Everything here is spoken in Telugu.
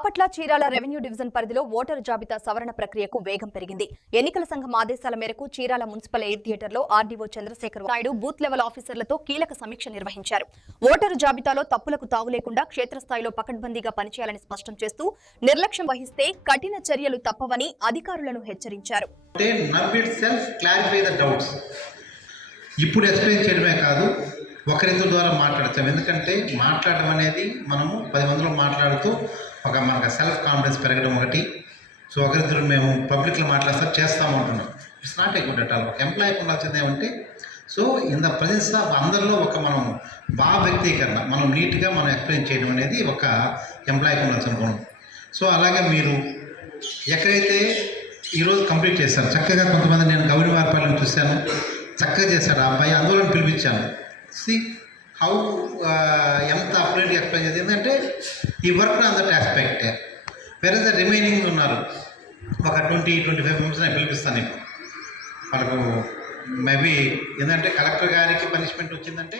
బాపట్ల చీరాల రెవెన్యూ డివిజన్ పరిధిలో ఓటరు జాబితా సవరణ ప్రక్రియకు వేగం పెరిగింది. ఎన్నికల సంఘం ఆదేశాల మేరకు చీరాల మున్సిపల్ ఎయిర్ థియేటర్లో RDO Chandrasekhar Naidu booth level ఆఫీసర్లతో కీలక సమీక్ష నిర్వహించారు. ఓటరు జాబితాలో తప్పులకు తావు లేకుండా క్షేత్రస్థాయిలో పకడ్బందీగా పనిచేయాలని స్పష్టం చేస్తూ నిర్లక్ష్యం వహిస్తే కఠిన చర్యలు తప్పవని అధికారులను హెచ్చరించారు. ఇప్పుడు ఎక్స్ప్లెయిన్ చేయడమే కాదు, ఒకరిద్దరి ద్వారా మాట్లాడతాం. ఎందుకంటే మాట్లాడడం అనేది మనము 10 మందిలో మాట్లాడుతూ మనకు సెల్ఫ్ కాన్ఫిడెన్స్ పెరగడం ఒకటి. సో ఒకరిద్దరు మేము పబ్లిక్లో చేస్తాము అంటున్నాం. It's not a good at all. ఒక ఎంప్లాయీకి ఉండాల్సింది ఏమంటే, so in the presence of అందరిలో మనం వ్యక్తీకరణ మనం నీట్గా ఎక్స్ప్లెయిన్ చేయడం అనేది ఒక ఎంప్లాయీకి ఉండాల్సిన గుణం. సో అలాగే మీరు ఎక్కడైతే ఈరోజు కంప్లీట్ చేశారు చక్కగా, కొంతమంది నేను గౌరీవారిపాలెం చూశాను, చక్కగా చేశాడు ఆ అబ్బాయి, అందులో పిలిపించాను. సి హౌ ఎంత అప్డేట్గా ఎక్స్ప్లెయిన్ చేసి, ఎందుకంటే ఈ వర్క్ ఆన్ దట్ ఆస్పెక్ట్. వేరే ద రిమైనింగ్ ఉన్నారు ఒక 20-25 మెంబర్స్ నేను పిలిపిస్తాను. ఇప్పుడు వాళ్ళకు మేబీ ఏంటంటే కలెక్టర్ గారికి పనిష్మెంట్ వచ్చిందంటే